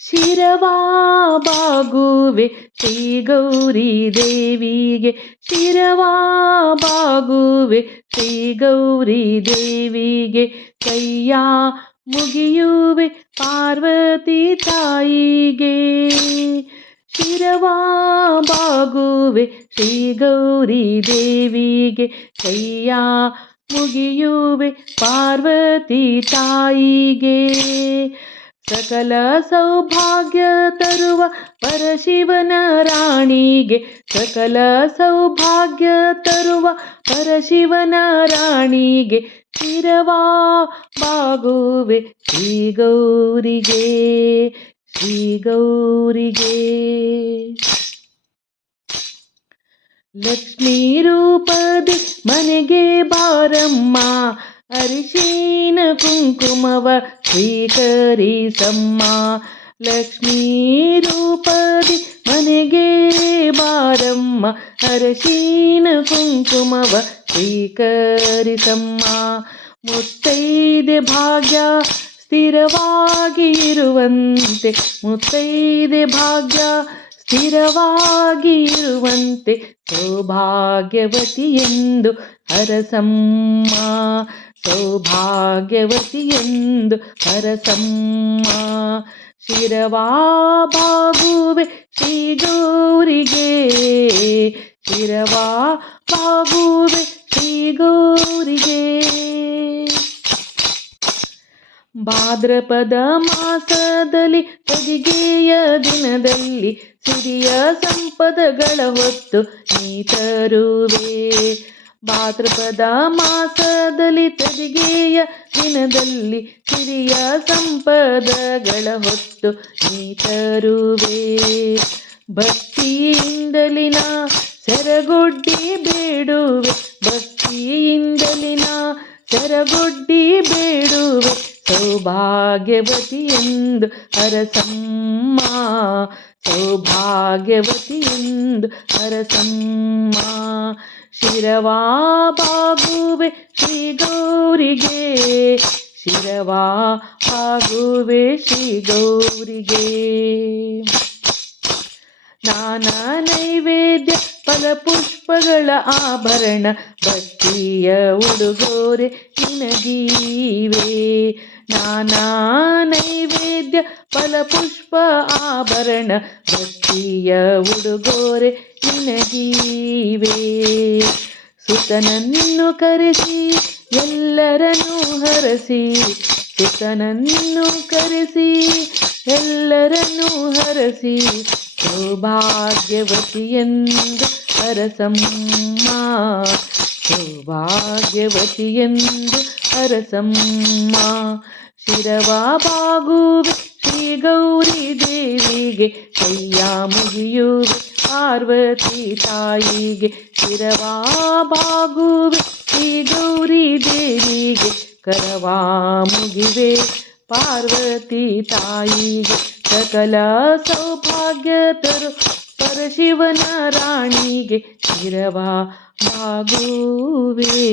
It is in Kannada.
ಶಿರವಾ ಬಾಗುವೆ ಶ್ರೀ ಗೌರಿ ದೇವಿಗೆ, ಶಿರವಾ ಬಾಗುವೆ ಶ್ರೀ ಗೌರಿ ದೇವಿಗೆ, ಕೈಯ ಮುಗಿಯುವೆ ಪಾರ್ವತಿ ತಾಯಿಗೆ. ಶಿರವಾ ಬಾಗುವೆ ಶ್ರೀ ಗೌರಿ ದೇವಿಗೆ, ಕೈಯ ಮುಗಿಯುವೆ ಪಾರ್ವತಿ ತಾಯಿಗೆ. ಸಕಲ ಸೌಭಾಗ್ಯ ತರುವ ಪರಶಿವನ ರಾಣಿಗೆ, ಸಕಲ ಸೌಭಾಗ್ಯ ತರುವ ಪರಶಿವನ ರಾಣಿಗೆ, ಶಿರವಾ ಬಾಗುವೆ ಶ್ರೀ ಗೌರಿಗೆ, ಶ್ರೀ ಗೌರಿಗೆ. ಲಕ್ಷ್ಮೀ ರೂಪದಿ ಮನೆಗೆ ಬಾರಮ್ಮ, ಅರಿಶಿನ ಕುಂಕುಮವ ಸ್ವೀಕರಿಸಮ್ಮ. ಲಕ್ಷ್ಮೀ ರೂಪದಿ ಮನೆಗೆ ಬಾರಮ್ಮ, ಅರಿಶಿನ ಕುಂಕುಮವ ಸ್ವೀಕರಿಸಮ್ಮ. ಮುತ್ತೈದೆ ಭಾಗ್ಯ ಸ್ಥಿರವಾಗಿ ಇರುವಂತೆ, ಮುತ್ತೈದೆ ಭಾಗ್ಯ ಸ್ಥಿರವಾಗಿ ಇರುವಂತೆ, ಸೌಭಾಗ್ಯವತಿಯೆಂದು ಹರಸಮ್ಮ, ಸೌಭಾಗ್ಯವತಿಯೆಂದು ಹರಸಮ್ಮ. ಶಿರವಾ ಬಾಗುವೆ ಶ್ರೀ ಗೌರಿಗೆ, ಶಿರವಾ ಬಾಗುವೆ ಶ್ರೀ ಗೌರಿಗೆ. ಭಾದ್ರಪದ ಮಾಸದಲ್ಲಿ ಹೊದಿಗೆಯ ದಿನದಲ್ಲಿ, ಸಿರಿಯ ಸಂಪದಗಳ ಹೊತ್ತು ನೀ ತರುವೆ. ಭಾದ್ರಪದ ಮಾಸದಲ್ಲಿ ಹೊದಿಗೆಯ ದಿನದಲ್ಲಿ, ಸಿರಿಯ ಸಂಪದಗಳ ಹೊತ್ತು ನೀ ತರುವೆ. ಭಕ್ತಿಯಿಂದಲಿನ ಸೆರಗೊಡ್ಡಿ ಬೇಡುವೆ, ಭಕ್ತಿಯಿಂದಲಿನ ಸೆರಗೊಡ್ಡಿ ಬೇಡುವೆ, ಸೌಭಾಗ್ಯವತಿಯೆಂದು ಹರಸಮ್ಮ, ಸೌಭಾಗ್ಯವತಿಯೆಂದು ಹರಸಮ್ಮ. ಶಿರವಾ ಬಾಗುವೆ ಶ್ರೀ ಗೌರಿಗೆ, ಶಿರವಾ ಬಾಗುವೆ ಶ್ರೀ ಗೌರಿಗೆ. ನಾನಾ ನೈವೇದ್ಯ ಫಲಪುಷ್ಪಗಳ ಆಭರಣ, ಭಕ್ತಿಯ ಉಡುಗೊರೆ ನಿನಗೀವೆ. ನಾನಾ ನೈವೇದ್ಯ ಫಲಪುಷ್ಪ ಆಭರಣ, ಭಕ್ತಿಯ ಉಡುಗೊರೆ ನಿನಗೀವೆ. ಸುತನನ್ನು ಕರೆಸಿ ಎಲ್ಲರನ್ನೂ ಹರಸಿ, ಸುತನನ್ನು ಕರೆಸಿ ಎಲ್ಲರನ್ನೂ ಹರಸಿ, ಸೌಭಾಗ್ಯವತಿಯೆಂದು ಹರಸಮ್ಮ, ಸೌಭಾಗ್ಯವತಿಯೆಂದು ಹರಸಮ್ಮ. ಶಿರವಾ ಬಾಗುವೆ ಶ್ರೀ ಗೌರಿ ದೇವಿಗೆ, ಕೈಯ ಮುಗಿಯುವೆ ಪಾರ್ವತಿ ತಾಯಿಗೆ. ಶಿರವಾ ಬಾಗುವೆ ಶ್ರೀ ಗೌರಿ ದೇವಿಗೆ, ಕರವಾ ಮುಗಿವೆ ಪಾರ್ವತಿ ತಾಯಿಗೆ. ಸಕಲ ಸೌಭಾಗ್ಯ ತರು ಪರಶಿವನ ರಾಣಿಗೆ, ಶಿರವಾ ಬಾಗುವೆ.